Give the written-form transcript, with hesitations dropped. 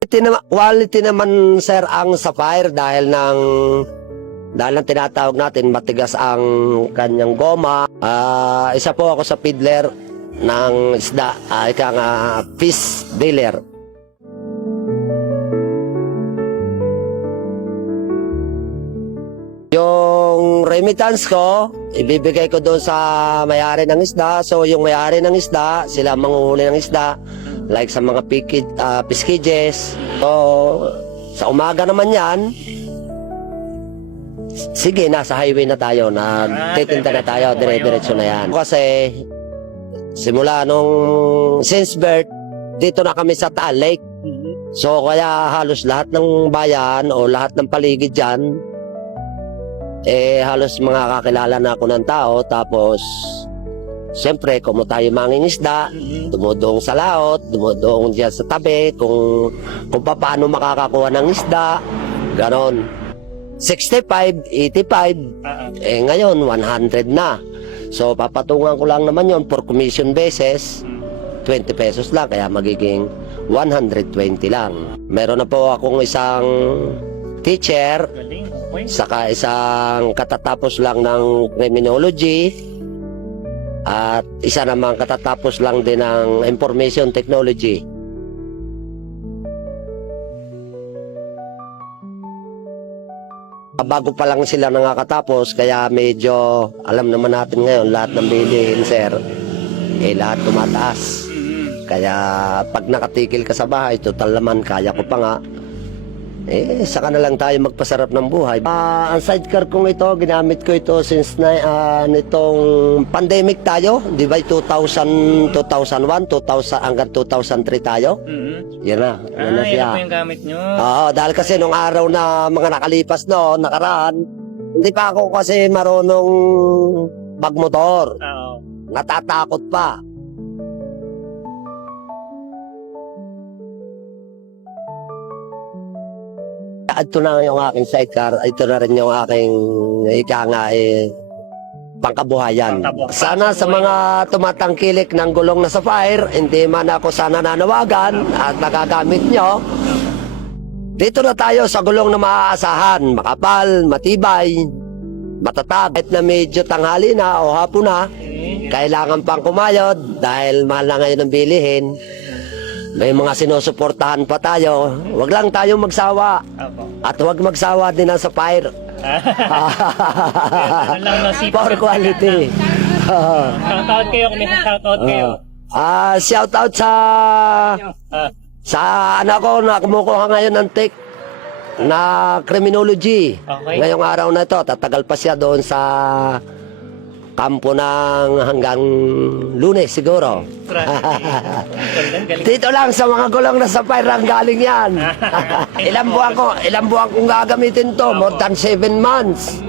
Quality naman sir ang Sapphire dahil ng tinatawag natin matigas ang kanyang goma. Isa po ako sa peddler ng isda, ika nga fish dealer. Yung remittance ko, ibibigay ko doon sa may-ari ng isda. So yung may-ari ng isda, sila manguhuli ng isda, like sa mga piskages. So sa umaga naman yan, sige, nasa highway na tayo, nagtitinda na tayo, dire-diretso na yan. Kasi simula nung since birth, dito na kami sa Taal Lake. So kaya halos lahat ng bayan o lahat ng paligid dyan, halos mga kakilala na ako ng tao. Tapos siyempre, kung tayo mangingisda, dumudong sa laot, dumudong dyan sa tabi, kung paano makakakuha ng isda, ganon. 65, 85, ngayon 100 na. So papatungan ko lang naman yon for commission basis, 20 pesos lang, kaya magiging 120 lang. Meron na po akong isang teacher, saka isang katatapos lang ng criminology, at isa namang katatapos lang din ng information technology. Bago pa lang sila nakakatapos, kaya medyo alam naman natin ngayon lahat ng bilihin sir, lahat tumataas. Kaya pag nakatikil ka sa bahay, total naman kaya ko pa nga, saka na lang tayo magpasarap ng buhay. Ang sidecar kong ito, ginamit ko ito since nitong pandemic tayo, di ba? 2001, 2000 hanggang 2003 tayo. Yan na siya. Yan po yung gamit nyo. Oo, dahil kasi nung araw na mga nakalipas noon, nakaraan, hindi pa ako kasi marunong magmotor. Oo. Natatakot pa. Ito na yung aking sidecar, ito na rin yung aking pangkabuhayan. Sana sa mga tumatangkilik ng gulong na Sapphire, hindi man ako sana nanawagan at nagagamit nyo. Dito na tayo sa gulong na maaasahan, makapal, matibay, matatag. Kahit na medyo tanghali na o hapon na, kailangan pang kumayod dahil mahal na ngayon ang bilihin. May mga sinusuportahan pa tayo. Huwag lang tayo magsawa. At huwag magsawa din ang Sapphire. For quality. Shoutout kayo, kung may shoutout kayo. Shoutout sa anak ko na kumukuha ngayon ng TEC na criminology. Okay. Ngayong araw na ito, tatagal pa siya doon sa kampo ng hanggang Lunes siguro. Dito lang sa mga gulong na Sapphire ang galing yan. Ilang buwan kong gagamitin to, more than 7 months.